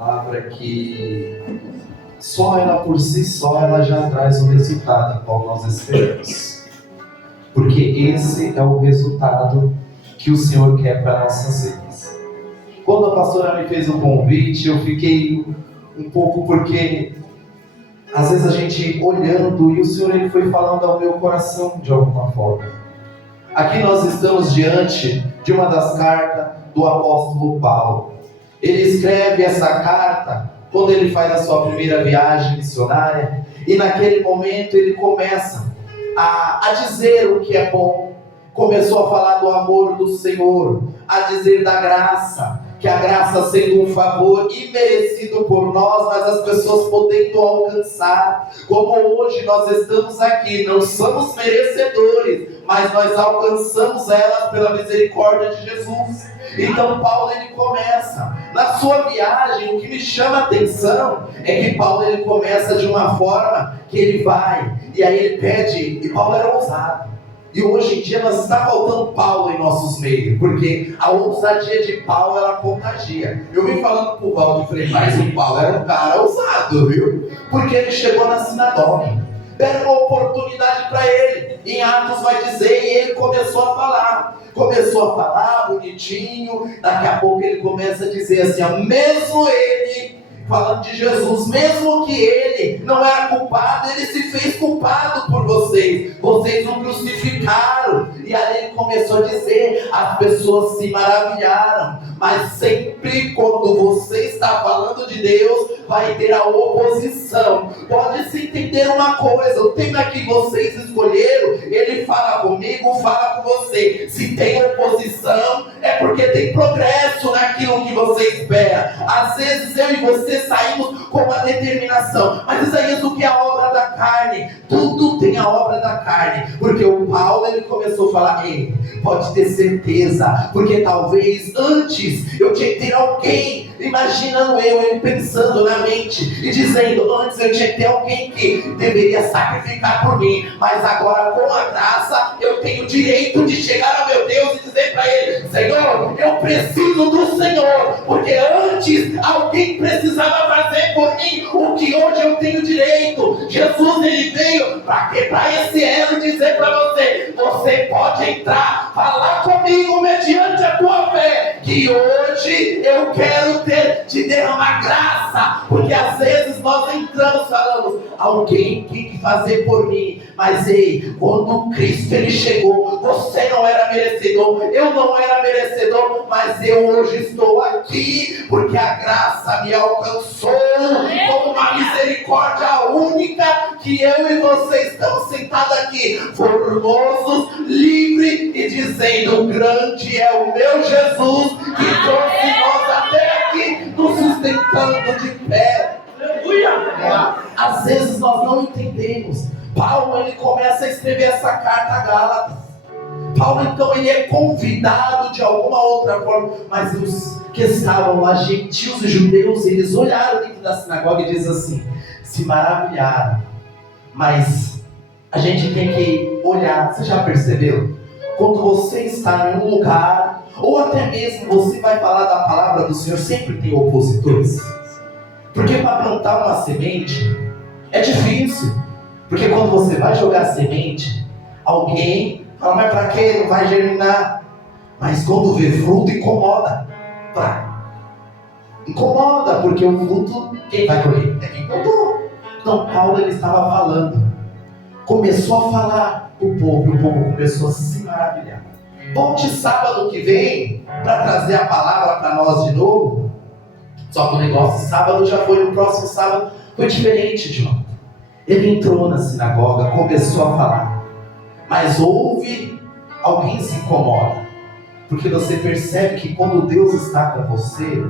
palavra que só ela por si só ela já traz o resultado qual nós esperamos, porque esse é o resultado que o Senhor quer para nossas vidas. Quando a pastora me fez o convite, eu fiquei um pouco, porque às vezes a gente olhando e o Senhor ele foi falando ao meu coração de alguma forma. Aqui nós estamos diante de uma das cartas do apóstolo Paulo. Ele escreve essa carta quando ele faz a sua primeira viagem missionária, e naquele momento ele começa a dizer o que é bom, começou a falar do amor do Senhor, a dizer da graça, que a graça sendo um favor imerecido por nós, mas as pessoas podendo alcançar, como hoje nós estamos aqui, não somos merecedores, mas nós alcançamos elas pela misericórdia de Jesus. Então Paulo ele começa, na sua viagem, o que me chama a atenção é que Paulo ele começa de uma forma que ele vai, e aí ele pede, e Paulo era ousado. E hoje em dia nós está faltando Paulo em nossos meios, porque a ousadia de Paulo ela contagia. Eu vim falando pro Valdir, falei, mas o Paulo era um cara ousado, viu? Porque ele chegou na sinagoga, deram uma oportunidade para ele. Em Atos vai dizer, e ele começou a falar bonitinho. Daqui a pouco ele começa a dizer assim, ó, mesmo ele, falando de Jesus, mesmo que ele não era culpado, ele se fez culpado por vocês o crucificaram. E aí ele começou a dizer, as pessoas se maravilharam, mas sempre quando você está falando de Deus, vai ter a oposição. Pode-se entender uma coisa, o tema que vocês escolheram, ele fala comigo, fala com você. Se tem oposição, é porque tem progresso naquilo que você espera. Às vezes eu e você saímos com uma determinação, mas Isaías, o que é a obra da carne? Tudo tem a obra da carne, porque o Paulo ele começou a falar, ei, pode ter certeza, porque talvez antes eu tinha que ter alguém, imaginando ele pensando na mente e dizendo, antes eu tinha que ter alguém que deveria sacrificar por mim, mas agora com a graça eu tenho o direito de chegar ao meu Deus e dizer para ele, Senhor, eu preciso do Senhor, porque antes alguém precisava fazer por mim o que hoje eu tenho direito. Jesus ele veio para esse elo dizer para você, você pode entrar, falar comigo mediante a tua fé, que hoje eu quero te derramar graça, porque às vezes nós entramos, falamos, alguém tem que fazer por mim, mas ei, quando Cristo ele chegou, você não era merecedor, eu não era merecedor, mas eu hoje estou aqui, porque a graça me alcançou, com uma misericórdia única, que eu e você estamos sentados aqui, formosos, livres, e dizendo, grande é o meu Jesus, que trouxe nós até aqui, nos sustentando de pé. Às vezes nós não entendemos. Paulo ele começa a escrever essa carta a Gálatas. Paulo então ele é convidado de alguma outra forma, mas os que estavam lá, gentios e judeus, eles olharam dentro da sinagoga e dizem assim, se maravilharam. Mas a gente tem que olhar, você já percebeu? Quando você está em um lugar, ou até mesmo você vai falar da palavra do Senhor, sempre tem opositores. Porque para plantar uma semente é difícil. Porque quando você vai jogar semente, alguém fala, mas para que? Não vai germinar. Mas quando vê fruto, incomoda. Incomoda, porque o fruto, quem vai colher? É quem plantou. Então Paulo ele estava falando. Começou a falar o povo, e o povo começou a se maravilhar. Volte sábado que vem para trazer a palavra para nós de novo. Só que o negócio sábado já foi, no próximo sábado foi diferente, João. Ele entrou na sinagoga, começou a falar, mas houve alguém se incomoda, porque você percebe que quando Deus está com você,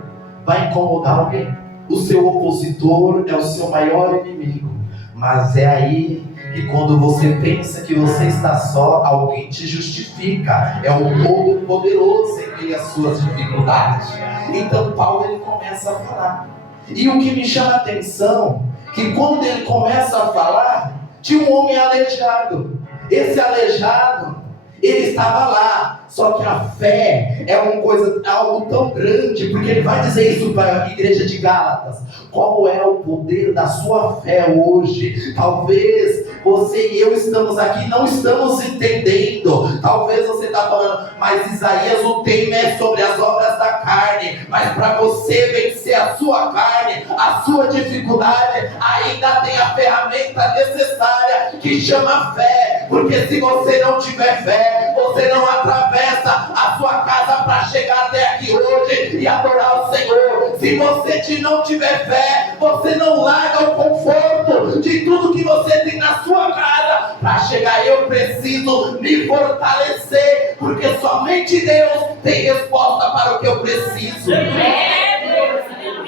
vai incomodar alguém. O seu opositor é o seu maior inimigo, mas é aí que quando você pensa que você está só, alguém te justifica, é o Todo-Poderoso em meio às suas dificuldades. Então Paulo ele começa a falar, e o que me chama a atenção, que quando ele começa a falar, tinha um homem aleijado. Esse aleijado, Ele estava lá, só que a fé é algo tão grande, porque ele vai dizer isso para a igreja de Gálatas. Qual é o poder da sua fé hoje? Talvez você e eu estamos aqui, não estamos entendendo. Talvez você está falando, mas Isaías, o tema é sobre as obras da carne. Mas para você vencer a sua carne, a sua dificuldade, ainda tem a ferramenta necessária que chama fé. Porque se você não tiver fé, você não atravessa a sua casa para chegar até aqui hoje e adorar o Senhor. Se você não tiver fé, você não larga o conforto de tudo que você tem na sua casa para chegar. Eu preciso me fortalecer, porque somente Deus tem resposta para o que eu preciso.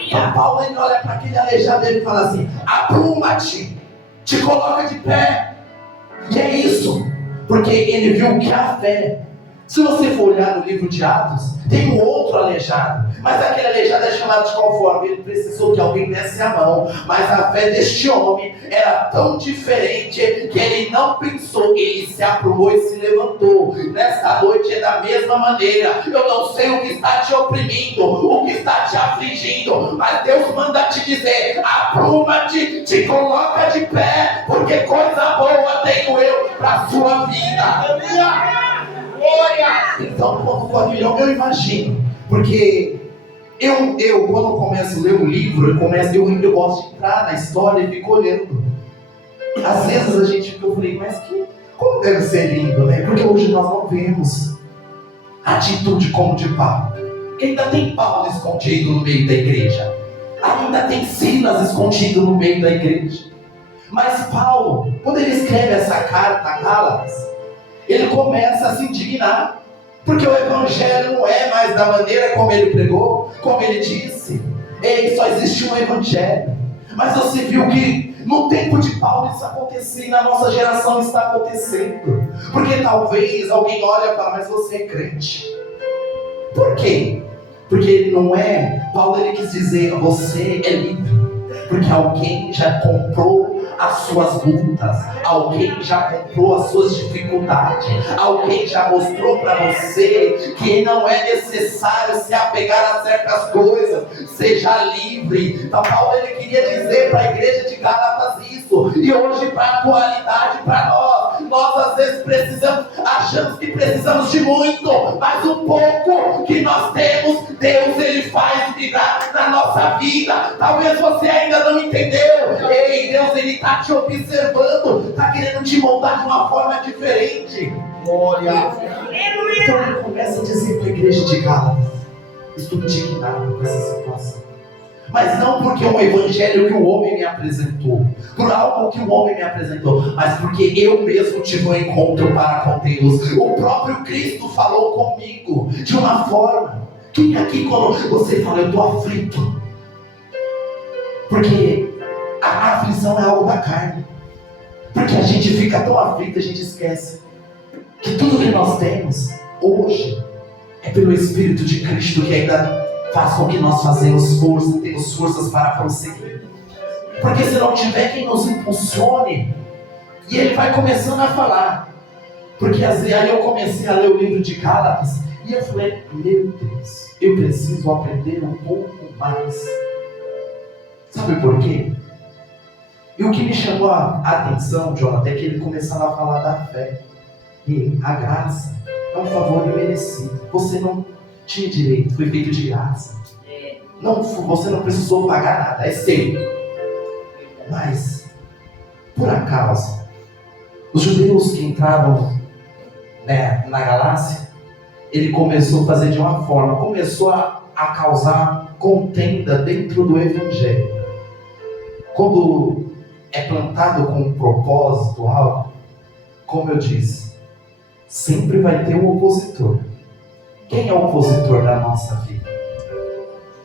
Então Paulo, ele olha para aquele aleijado e ele fala assim: apruma-te, te coloca de pé. E é isso, porque ele viu que a fé. Se você for olhar no livro de Atos, tem um outro aleijado, mas aquele aleijado é chamado de qual forma? Ele precisou que alguém desse a mão, mas a fé deste homem era tão diferente que ele não pensou, ele se aprumou e se levantou. Nesta noite é da mesma maneira. Eu não sei o que está te oprimindo, o que está te afligindo, mas Deus manda te dizer: apruma-te, te coloca de pé, porque coisa boa tenho eu para a sua vida. Então, como pavilhão, eu imagino, porque eu quando começo a ler um livro, eu gosto de entrar na história e fico olhando. Às vezes a gente fica, eu falei, mas como deve ser lindo, né? Porque hoje nós não vemos atitude como de Paulo. Porque ainda tem Paulo escondido no meio da igreja, ainda tem Silas escondido no meio da igreja. Mas Paulo, quando ele escreve essa carta a Gálatas, ele começa a se indignar, porque o evangelho não é mais da maneira como ele pregou, como ele disse. Ei, só existe um evangelho. Mas você viu que no tempo de Paulo isso acontecia, e na nossa geração está acontecendo. Porque talvez alguém olhe e fala, mas você é crente. Por quê? Porque ele não é. Paulo, ele quis dizer, você é livre, porque alguém já comprou as suas lutas, alguém já comprou as suas dificuldades, alguém já mostrou para você que não é necessário se apegar a certas coisas. Seja livre. Então Paulo, ele queria dizer para a igreja de Gálatas isso, e hoje para a atualidade, para nós às vezes achamos que precisamos de muito, mas o pouco que nós temos, Deus ele faz virar na nossa vida. Talvez você ainda não entendeu. Ei, Deus ele está te observando, está querendo te moldar de uma forma diferente. Glória. Então ele começa a dizer para a igreja de Gálatas: estou indignado com essa situação, mas não porque é um evangelho que o homem me apresentou, por algo que o homem me apresentou, mas porque eu mesmo tive um encontro para com Deus. O próprio Cristo falou comigo de uma forma. Quem aqui, quando você fala, eu estou aflito, porque a aflição é algo da carne, porque a gente fica tão aflito, a gente esquece que tudo que nós temos hoje é pelo Espírito de Cristo, que ainda faz com que nós temos forças para prosseguir. Porque se não tiver quem nos impulsione, e ele vai começando a falar, porque aí eu comecei a ler o livro de Gálatas, e eu falei, meu Deus, eu preciso aprender um pouco mais. Sabe por quê? E o que me chamou a atenção, Jonathan, é que ele começava a falar da fé. E a graça é um favor imerecido. Você não tinha direito, foi feito de graça. Não, você não precisou pagar nada, é seu. Mas, por acaso, os judeus que entravam na Galácia, ele começou a fazer de uma forma, começou a causar contenda dentro do evangelho. Quando é plantado com um propósito, algo, como eu disse, sempre vai ter um opositor. Quem é o opositor da nossa vida?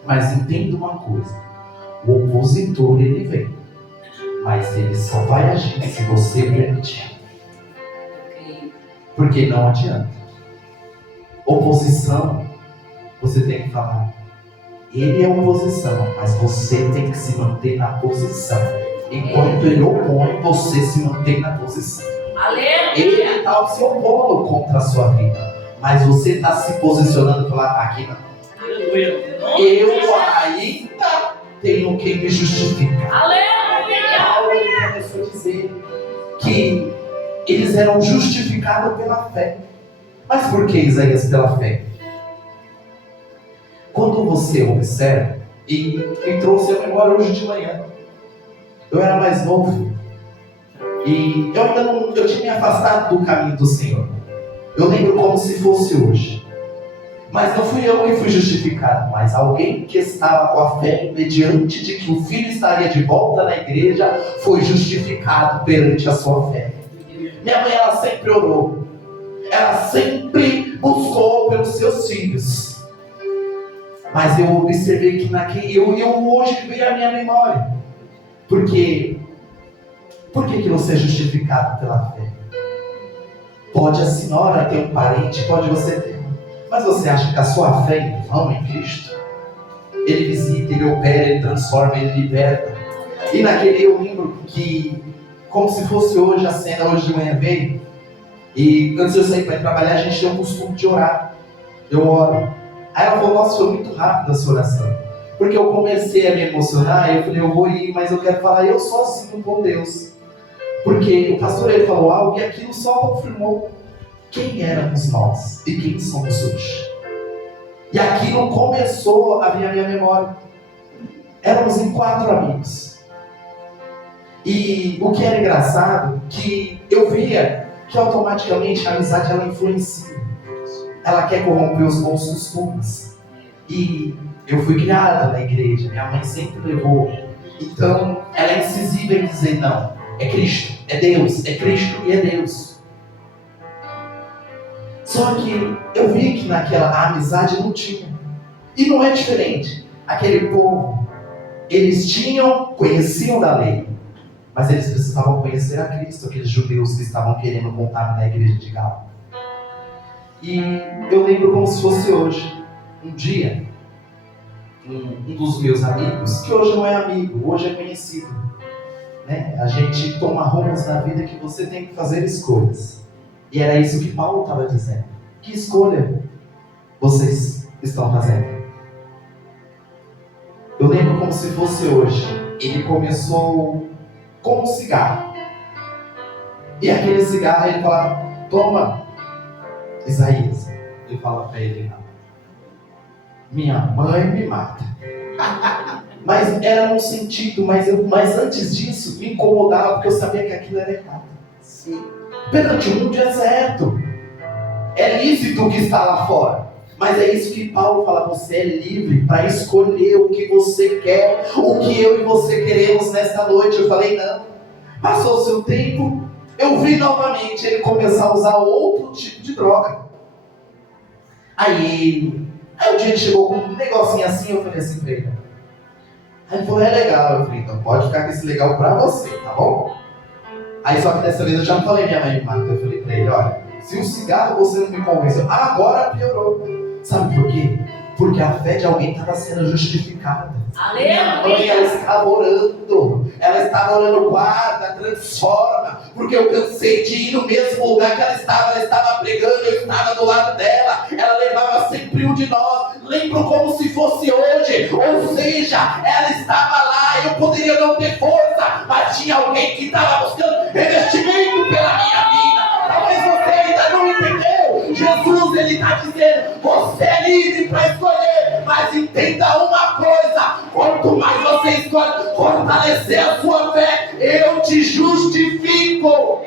Mas entenda uma coisa, o opositor ele vem, mas ele só vai agir se você permitir. Porque não adianta. Oposição, você tem que falar, ele é oposição, mas você tem que se manter na posição. Enquanto ele opõe, você se mantém na posição. Ele está se opondo contra a sua vida. Mas você está se posicionando e falar, aqui não. Eu ainda tenho que me justificar. Paulo começou a dizer que eles eram justificados pela fé. Mas por que, Isaías, pela fé? Quando você observa, e me trouxe a memória hoje de manhã, eu era mais novo, e eu ainda não, eu tinha me afastado do caminho do Senhor. Eu lembro como se fosse hoje. Mas não fui eu que fui justificado, mas alguém que estava com a fé, mediante de que o filho estaria de volta na igreja, foi justificado perante a sua fé. Minha mãe, ela sempre orou. Ela sempre buscou pelos seus filhos. Mas eu observei que eu hoje veio a minha memória. Por que você é justificado pela fé? Pode a senhora ter um parente, pode você ter. Mas você acha que a sua fé é em vão em Cristo? Ele visita, ele opera, ele transforma, ele liberta. E naquele eu lembro que, como se fosse hoje, a cena hoje de manhã veio. E antes de eu sair para ir trabalhar, a gente tem o costume de orar. Eu oro. Aí ela falou, nossa, foi muito rápido a sua oração. Porque eu comecei a me emocionar, e eu falei, eu vou ir, mas eu quero falar eu sozinho com Deus. Porque o pastor ele falou algo e aquilo só confirmou quem éramos nós e quem somos hoje. E aquilo começou a vir à minha memória. Éramos em 4 amigos. E o que era engraçado, que eu via que automaticamente a amizade ela influencia. Ela quer corromper os bons costumes. E eu fui criado na igreja, minha mãe sempre levou. Então, ela é incisiva em dizer, não, é Cristo, é Deus, é Cristo e é Deus. Só que eu vi que naquela amizade não tinha. E não é diferente. Aquele povo, eles conheciam da lei, mas eles precisavam conhecer a Cristo, aqueles judeus que estavam querendo contaminar a igreja de Galo. E eu lembro como se fosse hoje. Um dia, um dos meus amigos, que hoje não é amigo, hoje é conhecido, né? A gente toma rumos na vida que você tem que fazer escolhas. E era isso que Paulo estava dizendo. Que escolha vocês estão fazendo? Eu lembro como se fosse hoje. Ele começou com um cigarro. E aquele cigarro ele falava, toma, Isaías. Ele fala para ele, não. Minha mãe me mata. Mas era num sentido, mas antes disso me incomodava porque eu sabia que aquilo era errado. Sim. Perante o mundo é certo. É lícito o que está lá fora. Mas é isso que Paulo fala, você é livre para escolher o que você quer, o que eu e você queremos nesta noite. Eu falei, não. Passou o seu tempo, eu vi novamente ele começar a usar outro tipo de droga. Aí um dia ele chegou com um negocinho assim, eu falei assim pra ele. Aí ele falou, é legal. Eu falei, então pode ficar com esse legal pra você, tá bom? Aí só que dessa vez eu já não falei minha mãe me mata. Eu falei pra ele, olha, se o cigarro você não me convenceu, agora piorou. Sabe por quê? Porque a fé de alguém estava sendo justificada. Minha mãe, ela estava orando. Ela estava orando, guarda, transforma. Porque eu cansei de ir no mesmo lugar que ela estava pregando, eu estava do lado dela. Ela levava sempre um de nós. Lembro como se fosse hoje. Ou seja, ela estava lá, eu poderia não ter força, mas tinha alguém que estava buscando revestimento pela minha vida. Talvez você ainda não entendeu. Jesus, ele está dizendo, você é livre para escolher, mas entenda uma coisa, quanto mais você escolhe fortalecer a sua fé, eu te justifico.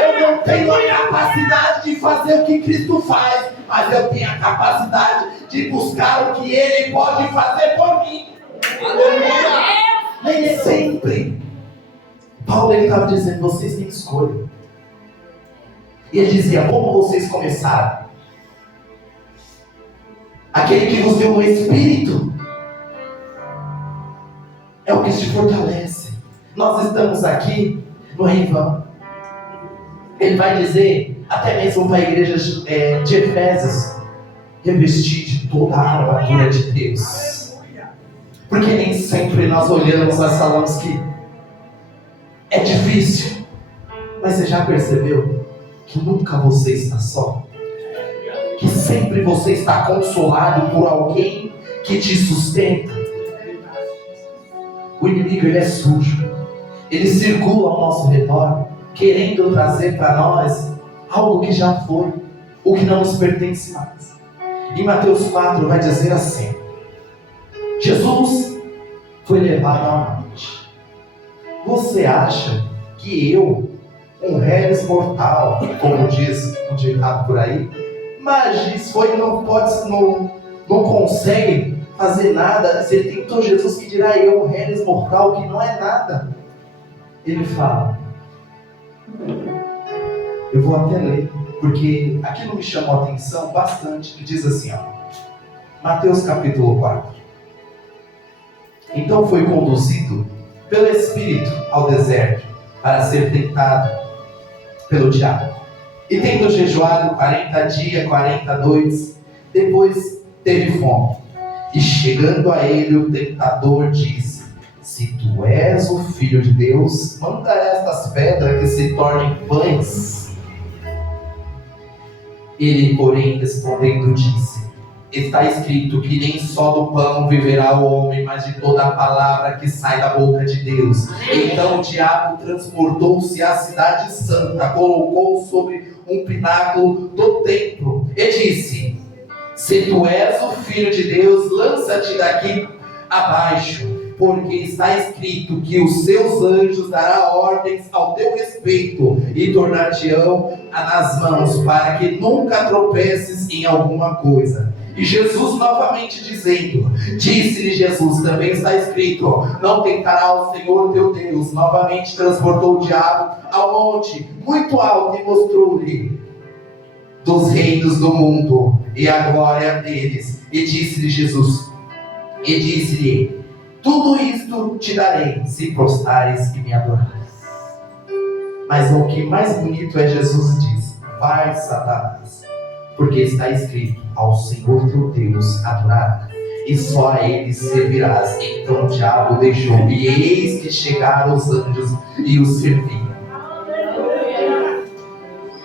Eu não tenho a capacidade de fazer o que Cristo faz, mas eu tenho a capacidade de buscar o que Ele pode fazer por mim. Nem sempre. Paulo estava dizendo, vocês têm escolha. E ele dizia, como vocês começaram? Aquele que vos deu o Espírito é o que te fortalece. Nós estamos aqui no em vão. Ele vai dizer, até mesmo para a igreja de Efésios, revestir de toda a armadura de Deus. Porque nem sempre nós olhamos e falamos que é difícil. Mas você já percebeu que nunca você está só? Que sempre você está consolado por alguém que te sustenta? O inimigo, ele é sujo. Ele circula ao nosso redor, querendo trazer para nós algo que já foi, o que não nos pertence mais. Em Mateus 4 vai dizer assim: Jesus foi levado à morte. Você acha que eu, um réis mortal, como diz um ditado por aí, mas foi, não consegue fazer nada? Se ele tentou Jesus, que dirá eu, um réis mortal, que não é nada? Ele fala, eu vou até ler, porque aquilo me chamou a atenção bastante, que diz assim, Mateus capítulo 4. Então foi conduzido pelo Espírito ao deserto, para ser tentado pelo diabo. E tendo jejuado 40 dias, 40 noites, depois teve fome. E chegando a ele, o tentador disse, se tu és o Filho de Deus, manda estas pedras que se tornem pães. Ele, porém, respondendo, disse, está escrito que nem só do pão viverá o homem, mas de toda a palavra que sai da boca de Deus. Então o diabo transportou-se à cidade santa, colocou sobre um pináculo do templo e disse, se tu és o Filho de Deus, lança-te daqui abaixo, porque está escrito que os seus anjos dará ordens ao teu respeito e tornar-te-ão nas mãos, para que nunca tropeces em alguma coisa. E Jesus novamente dizendo, disse-lhe Jesus, também está escrito, não tentará o Senhor teu Deus. Novamente transportou o diabo ao monte muito alto e mostrou-lhe dos reinos do mundo e a glória deles. E disse-lhe Jesus, e disse-lhe, tudo isto te darei, se prostrares e me adorares. Mas o que mais bonito é Jesus diz, vai Satanás, porque está escrito, ao Senhor teu Deus adorarás, e só a ele servirás. Então o diabo deixou, e eis que chegaram os anjos e o serviram.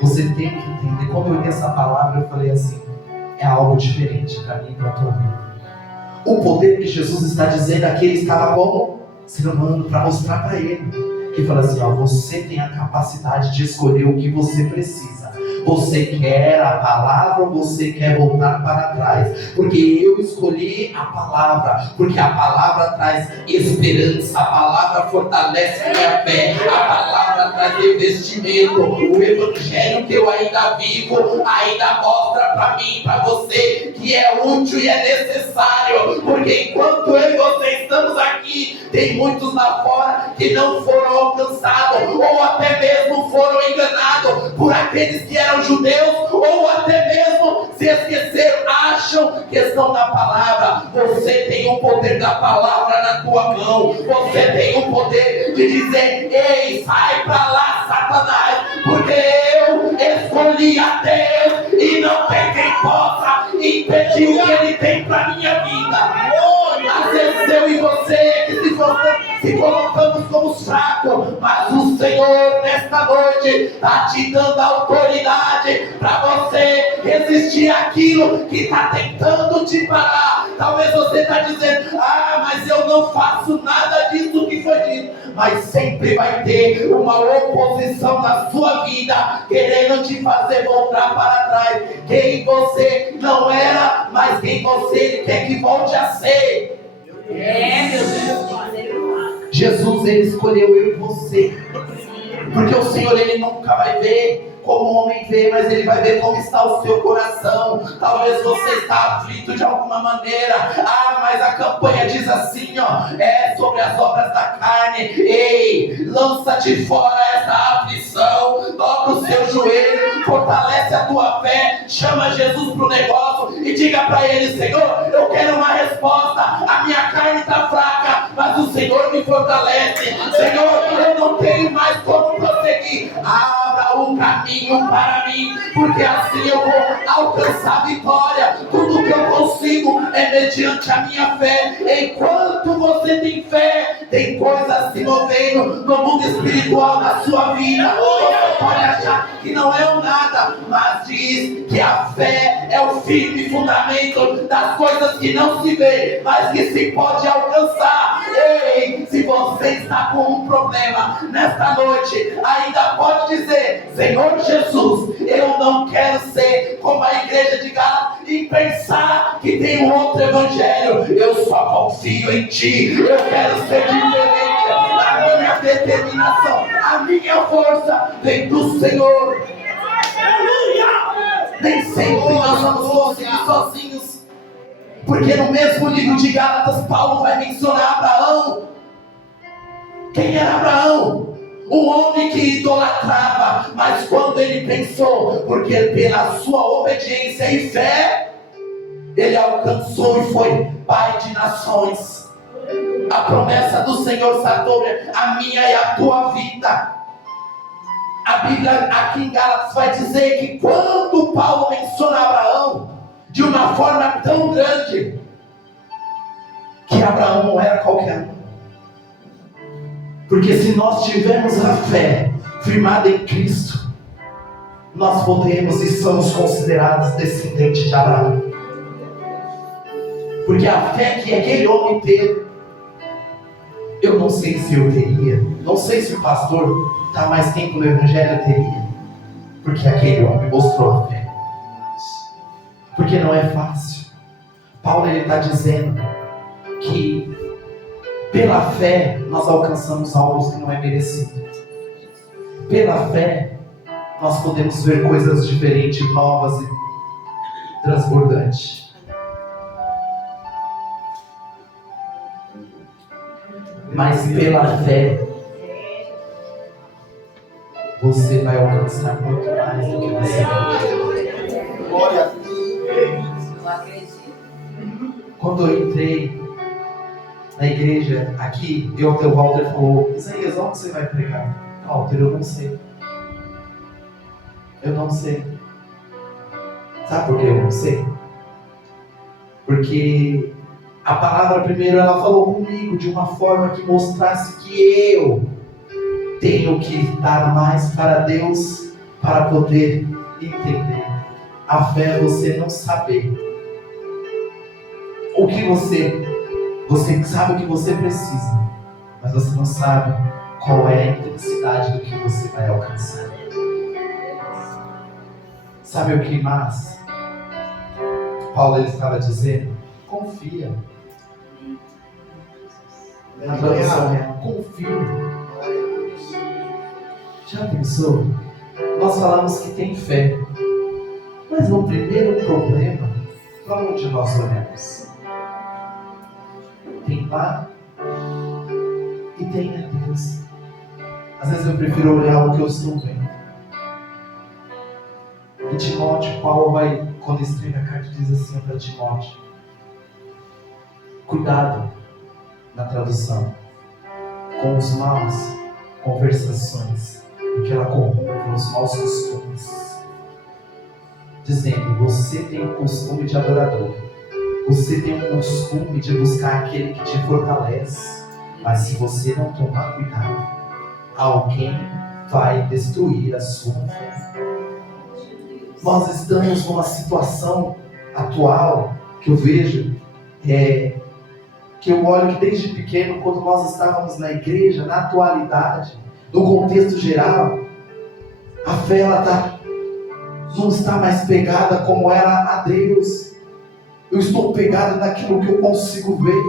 Você tem que entender, quando eu li essa palavra eu falei assim, é algo diferente para mim e para a tua vida. O poder que Jesus está dizendo aqui, ele estava como ser humano, para mostrar para ele, que fala assim, você tem a capacidade de escolher o que você precisa. Você quer a palavra ou você quer voltar para trás? Porque eu escolhi a palavra, porque a palavra traz esperança, a palavra fortalece minha fé, a palavra traz investimento. O evangelho que eu ainda vivo, ainda mostra para mim, para você, que é útil e é necessário, porque enquanto eu e você estamos aqui, tem muitos lá fora que não foram alcançados, ou até mesmo foram enganados por aqueles que eram judeus, ou até mesmo se esqueceram, acham que estão na palavra. Você tem o poder da palavra na tua mão, você tem o poder de dizer, ei, sai pra lá Satanás, porque eu escolhi a Deus e não tem quem possa impedir o que ele tem pra minha vida. Às vezes eu e você que se colocamos como fracos, mas o Senhor nesta noite está te dando autoridade para você resistir àquilo que está tentando te parar. Talvez você está dizendo, mas eu não faço nada disso que foi dito. Mas sempre vai ter uma oposição na sua vida, querendo te fazer voltar para trás. Quem você não era, mas quem você quer que volte a ser. Meu Deus. Jesus, ele escolheu eu e você, porque o Senhor, ele nunca vai ver como o homem vê, mas ele vai ver como está o seu coração. Talvez você está aflito de alguma maneira, mas a campanha diz assim, é sobre as obras da carne. Ei, lança-te fora essa aflição, dobra o seu joelho, fortalece a tua fé, chama Jesus para o negócio e diga para ele, Senhor, eu quero uma resposta, a minha carne está fraca, mas o Senhor me fortalece. Senhor, eu não tenho mais como prosseguir, abra o caminho para mim, porque assim eu vou alcançar a vitória. Tudo que eu consigo é mediante a minha fé. Enquanto você tem fé, tem coisas se movendo no mundo espiritual da sua vida. Você pode achar que não é um nada, mas diz que a fé é o firme fundamento das coisas que não se vê, mas que se pode alcançar. Ei, se você está com um problema nesta noite, ainda pode dizer: Senhor Jesus, eu não quero ser como a igreja de Gálatas e pensar que tem um outro evangelho. Eu só confio em Ti. Eu quero ser diferente. A minha determinação, a minha força vem do Senhor. Nem sempre nós vamos conseguir sozinhos, porque no mesmo livro de Gálatas, Paulo vai mencionar Abraão. Quem era Abraão? Um homem que idolatrava, mas quando ele pensou, porque pela sua obediência e fé, ele alcançou e foi pai de nações. A promessa do Senhor está sobre a minha e a tua vida. A Bíblia aqui em Gálatas vai dizer que quando Paulo menciona Abraão, de uma forma tão grande, que Abraão não era qualquer um. Porque se nós tivermos a fé firmada em Cristo, nós podemos e somos considerados descendentes de Abraão. Porque a fé que aquele homem teve, eu não sei se eu teria, não sei se o pastor está mais tempo no Evangelho teria, porque aquele homem mostrou a fé. Porque não é fácil. Paulo está dizendo que pela fé nós alcançamos algo que não é merecido. Pela fé nós podemos ver coisas diferentes, novas e transbordantes. Mas pela fé você vai alcançar muito mais do que você acredita. Glória a Deus. Quando eu entrei na igreja aqui, o Walter falou: Isaías, onde você vai pregar? Walter, eu não sei. Eu não sei. Sabe por que eu não sei? Porque a palavra primeiro ela falou comigo de uma forma que mostrasse que eu tenho que dar mais para Deus para poder entender. A fé é você não saber o que você sabe o que você precisa, mas você não sabe qual é a intensidade do que você vai alcançar. Sabe o que mais? Paulo ele estava dizendo: confia. Na tradução real, confia. Já pensou? Nós falamos que tem fé, mas no primeiro problema, para onde nós olhamos? Tem lá e tem a Deus. Às vezes eu prefiro olhar o que eu estou vendo. Em Timóteo, Paulo vai, quando escreve a carta, diz assim para Timóteo: cuidado na tradução com os maus conversações, porque ela corrompe os maus costumes. Dizendo: você tem um costume de adorador, você tem um costume de buscar aquele que te fortalece, mas se você não tomar cuidado, alguém vai destruir a sua fé. Nós estamos numa situação atual que eu vejo, que eu olho que desde pequeno, quando nós estávamos na igreja, na atualidade, no contexto geral, a fé ela não está mais pegada como era a Deus. Eu estou pegado naquilo que eu consigo ver.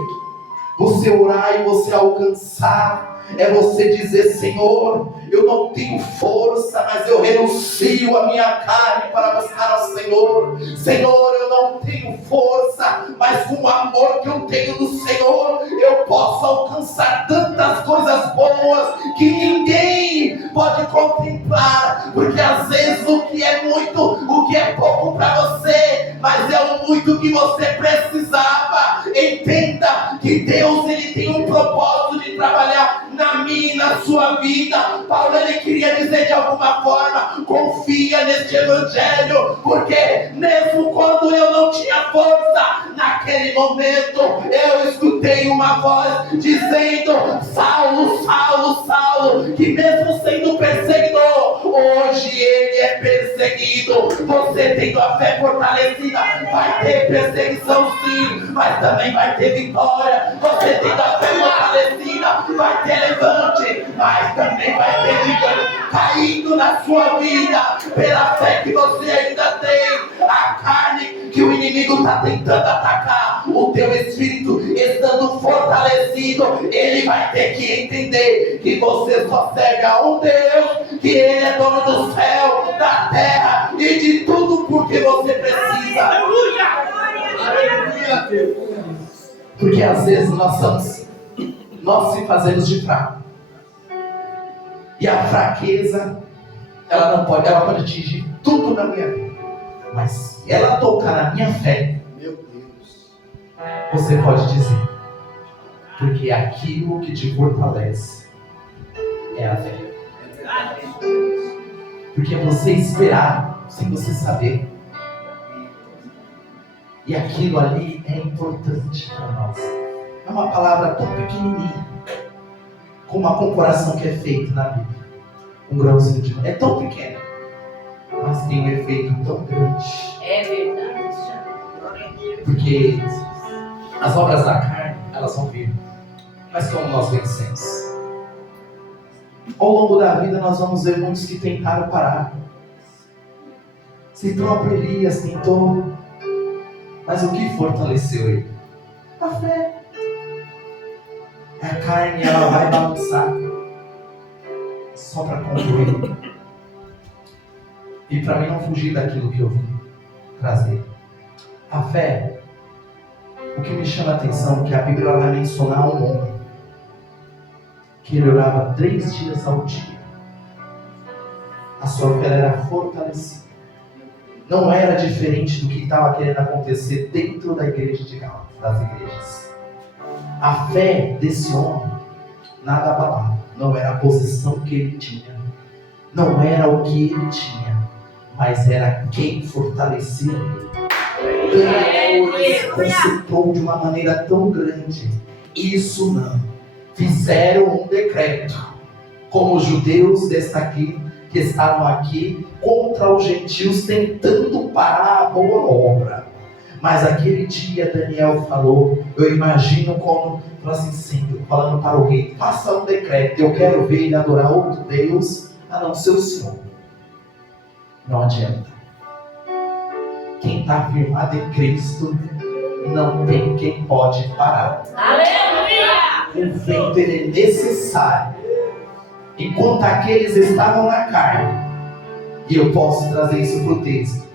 Você orar e você alcançar, é você dizer: Senhor, eu não tenho força, mas eu renuncio a minha carne para buscar ao Senhor. Senhor, eu não tenho força, mas com o amor que eu tenho no Senhor, eu posso alcançar tantas coisas boas que ninguém pode contemplar. Porque às vezes o que é muito, o que é pouco para você, mas é o muito que você precisava. Entenda que Deus ele tem um propósito de trabalhar na minha e na sua vida. Paulo ele queria dizer de alguma forma: confia neste evangelho, porque mesmo quando eu não tinha força, naquele naquele momento eu escutei uma voz dizendo: Saulo, Saulo, Saulo, que mesmo sendo perseguidor, hoje ele é perseguido. Você tendo a fé fortalecida, vai ter perseguição sim, mas também vai ter vitória. Você tendo a fé fortalecida, vai ter levante, mas também vai ter vitória caindo na sua vida, pela fé que você ainda tem. A carne que o inimigo está tentando atacar, o teu espírito estando fortalecido, ele vai ter que entender que você só serve a um Deus, que ele é dono do céu, da terra e de tudo porque você precisa. Aleluia! Aleluia! Porque às vezes nós se fazemos de fraco, e a fraqueza ela pode atingir tudo na minha vida, mas se ela tocar na minha fé, meu Deus, você pode dizer, porque aquilo que te fortalece é a fé. Porque você esperar sem você saber, e aquilo ali é importante para nós. É uma palavra tão pequenininha, com uma comparação que é feita na Bíblia. Um grãozinho de é tão pequeno, mas tem um efeito tão grande. É verdade. Porque as obras da carne, elas vão vir. Mas como nós vencemos? Ao longo da vida nós vamos ver muitos que tentaram parar. Se próprio Elias tentou, mas o que fortaleceu ele? A fé. A carne, ela vai balançar. Só para concluir, e para mim não fugir daquilo que eu vim trazer, a fé, o que me chama a atenção é que a Bíblia vai mencionar um homem que ele orava 3 dias ao dia. A sua fé era fortalecida, não era diferente do que estava querendo acontecer dentro da igreja de Gálatas, das igrejas. A fé desse homem nada abalava. Não era a posição que ele tinha, não era o que ele tinha, mas era quem fortalecia ele. Deus consultou de uma maneira tão grande. Isso não. Fizeram um decreto, como os judeus que estavam aqui contra os gentios, tentando parar a boa obra. Mas aquele dia Daniel falou, eu imagino como, falando para o rei, faça um decreto, eu quero ver ele adorar outro Deus, a não ser o Senhor. Não adianta. Quem está firmado em Cristo, não tem quem pode parar. Aleluia! O vento ele é necessário. Enquanto aqueles estavam na carne, e eu posso trazer isso para o texto,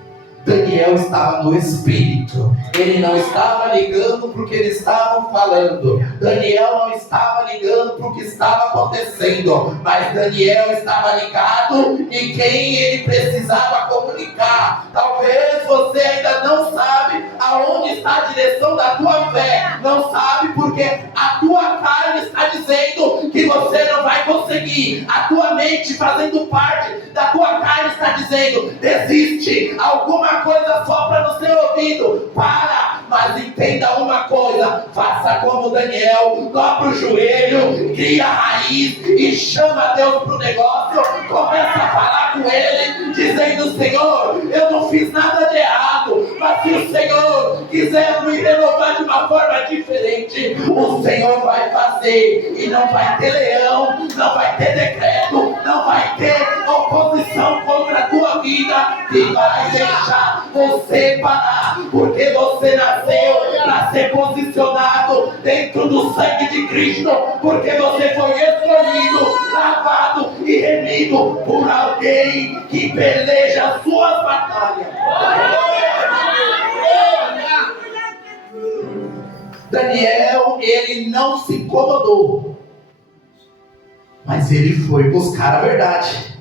Daniel estava no Espírito. Ele não estava ligando para o que eles estavam falando. Daniel não estava ligando para o que estava acontecendo. Mas Daniel estava ligado em quem ele precisava comunicar. Talvez você ainda não sabe aonde está a direção da tua fé. Não sabe porque a tua carne está dizendo que você não vai conseguir. A tua mente fazendo parte da tua carne está dizendo, desiste. Alguma coisa sopra no seu ouvido, para, mas entenda uma coisa, faça como Daniel, dobra o joelho, cria a raiz e chama Deus para o negócio, começa a falar com ele, dizendo, Senhor, eu não fiz nada de errado, mas se o Senhor quiser me renovar de uma forma diferente, o Senhor vai fazer, e não vai ter leão, não vai ter decreto, não vai ter oposição contra a tua vida, que vai deixar você parar, porque você nasceu para ser posicionado dentro do sangue de Cristo, porque você foi escolhido, lavado e remido por alguém que peleja as suas batalhas. Daniel, ele não se incomodou, mas ele foi buscar a verdade.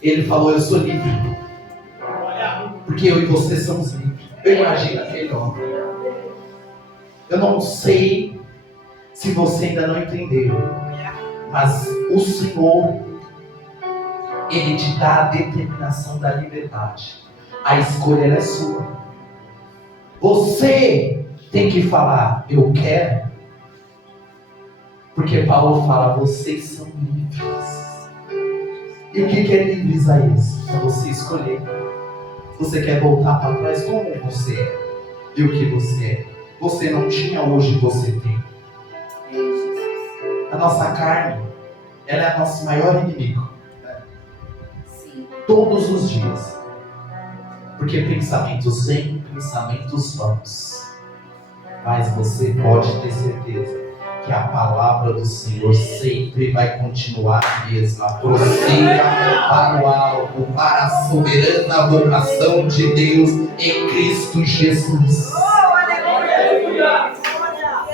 Ele falou, eu sou livre, porque eu e você somos livres. Eu imagino aquele homem. Eu não sei se você ainda não entendeu, mas o Senhor, Ele te dá a determinação da liberdade. A escolha é sua. Você tem que falar, eu quero. Porque Paulo fala, vocês são livres. E o que é livre, Isaías? É você escolher. Você quer voltar para trás como você é. E o que você é. Você não tinha, hoje você tem. A nossa carne, ela é nosso maior inimigo. Sim. Todos os dias. Porque pensamentos vêm, pensamentos vamos. Mas você pode ter certeza que a palavra do Senhor sempre vai continuar a mesma. Prossiga para o alto, para a soberana vocação de Deus em Cristo Jesus.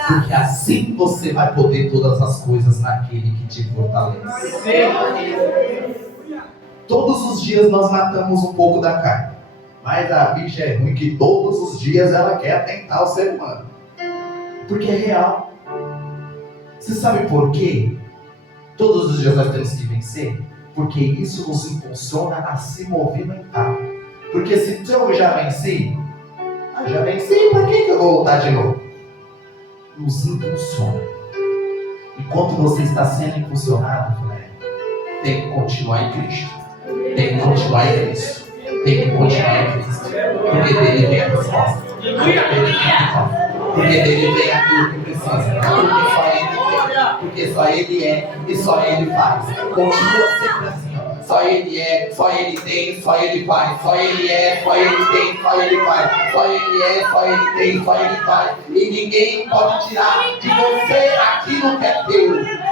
Porque assim você vai poder todas as coisas naquele que te fortalece. Todos os dias nós matamos um pouco da carne. Mas a bicha é ruim que todos os dias ela quer atentar o ser humano. Porque é real. Você sabe por quê? Todos os dias nós temos que vencer? Porque isso nos impulsiona a se movimentar. Porque se eu já venci, para que eu vou voltar de novo? Nos impulsiona. Enquanto você está sendo impulsionado, tem que continuar em Cristo. Tem que continuar em Cristo. Tem que continuar em Cristo. Porque dele vem a resposta. Porque dele vem aquilo que precisa. Porque só ele é e só ele faz. Continua sempre assim, ó. Só ele é, só ele tem, só ele faz. Só ele é, só ele tem, só ele faz. Só ele é, só ele tem, só ele faz. E ninguém pode tirar de você aquilo que é teu.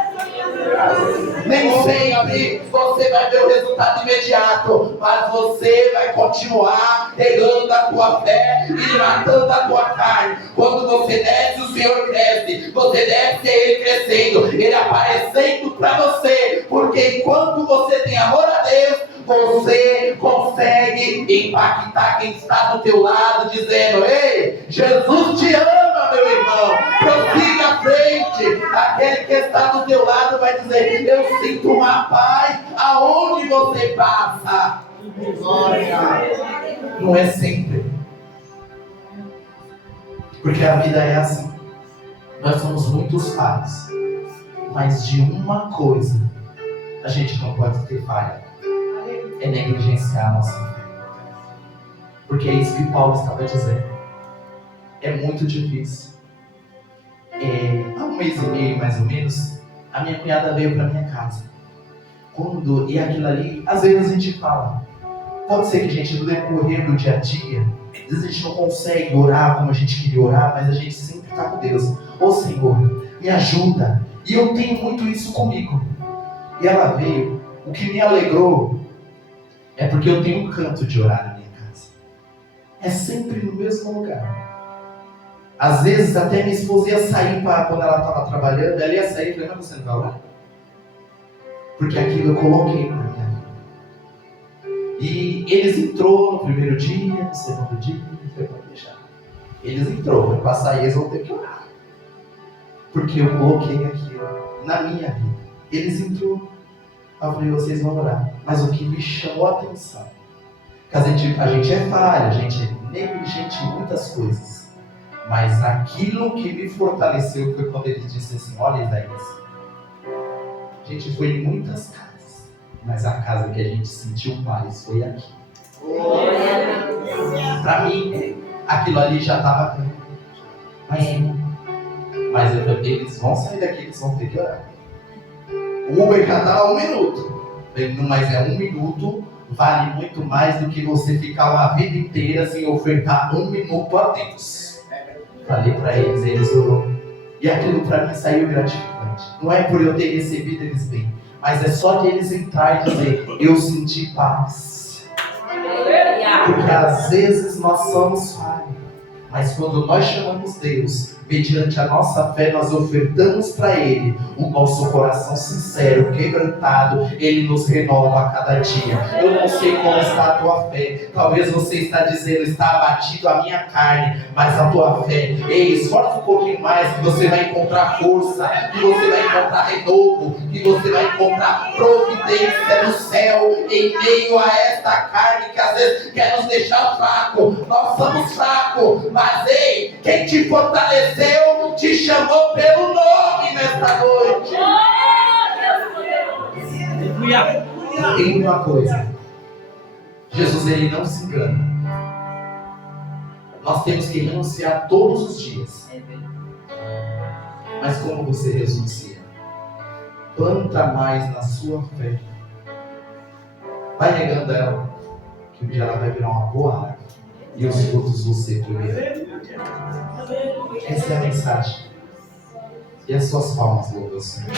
Nem sempre você vai ver o resultado imediato, mas você vai continuar regando a tua fé e matando a tua carne. Quando você desce, o Senhor cresce. Você desce, Ele crescendo, Ele aparecendo para você. Porque enquanto você tem amor a Deus, você consegue impactar quem está do teu lado, dizendo: ei, Jesus te ama, meu irmão, prossiga à frente. Aquele que está do teu lado vai dizer: eu sinto uma paz aonde você passa. Não é sempre, porque a vida é assim. Nós somos muitos pais, mas de uma coisa a gente não pode ter falha: é negligenciar a nossa fé. Porque é isso que Paulo estava dizendo. É muito difícil. Há um mês e meio, mais ou menos, a minha cunhada veio para minha casa. E aquilo ali, às vezes a gente fala. Pode ser que a gente, no decorrer do dia a dia, às vezes a gente não consegue orar como a gente queria orar, mas a gente sempre está com Deus. Ô Senhor, me ajuda. E eu tenho muito isso comigo. E ela veio. O que me alegrou é porque eu tenho um canto de orar na minha casa. É sempre no mesmo lugar. Às vezes até minha esposa ia sair quando ela estava trabalhando, ela ia sair e falei: mas você não vai orar? Porque aquilo eu coloquei na minha vida. E eles entrou no primeiro dia, no segundo dia, foi para deixar. Eles entrou, vai passar e eles vão ter que orar. Porque eu coloquei aquilo na minha vida. Eles entrou. Eu falei: vocês vão orar. Mas o que me chamou a atenção, que a gente é falha, a gente é negligente em muitas coisas. Mas aquilo que me fortaleceu foi quando ele disse assim: olha, Isaías, a gente foi em muitas casas, mas a casa que a gente sentiu mais foi aqui. Para mim, aquilo ali já estava mas eles vão sair daqui, eles vão ter que orar. O Uber já está a 1 minuto. Mas 1 minuto vale muito mais do que você ficar uma vida inteira sem ofertar 1 minuto a Deus. Falei para eles orou. E aquilo para mim saiu gratificante. Não é por eu ter recebido eles bem, mas é só de eles entrar e dizer: eu senti paz. Porque às vezes nós somos falhos, mas quando nós chamamos Deus, mediante a nossa fé, nós ofertamos para Ele o nosso coração sincero, quebrantado. Ele nos renova a cada dia. Eu não sei como está a tua fé. Talvez você está dizendo, está abatido a minha carne, mas a tua fé, ei, esforça um pouquinho mais, que você vai encontrar força, que você vai encontrar renovo, que você vai encontrar providência no céu, em meio a esta carne que às vezes quer nos deixar fraco. Nós somos fracos, mas ei, quem te fortaleceu, te chamou pelo nome nesta noite. Tem uma coisa, Jesus, ele não se engana. Nós temos que renunciar todos os dias. Mas como você renuncia? Planta mais na sua fé. Vai negando ela, que um dia ela vai virar uma boa árvore e os frutos você colher. Essa é a mensagem. E as suas palmas, louva o Senhor.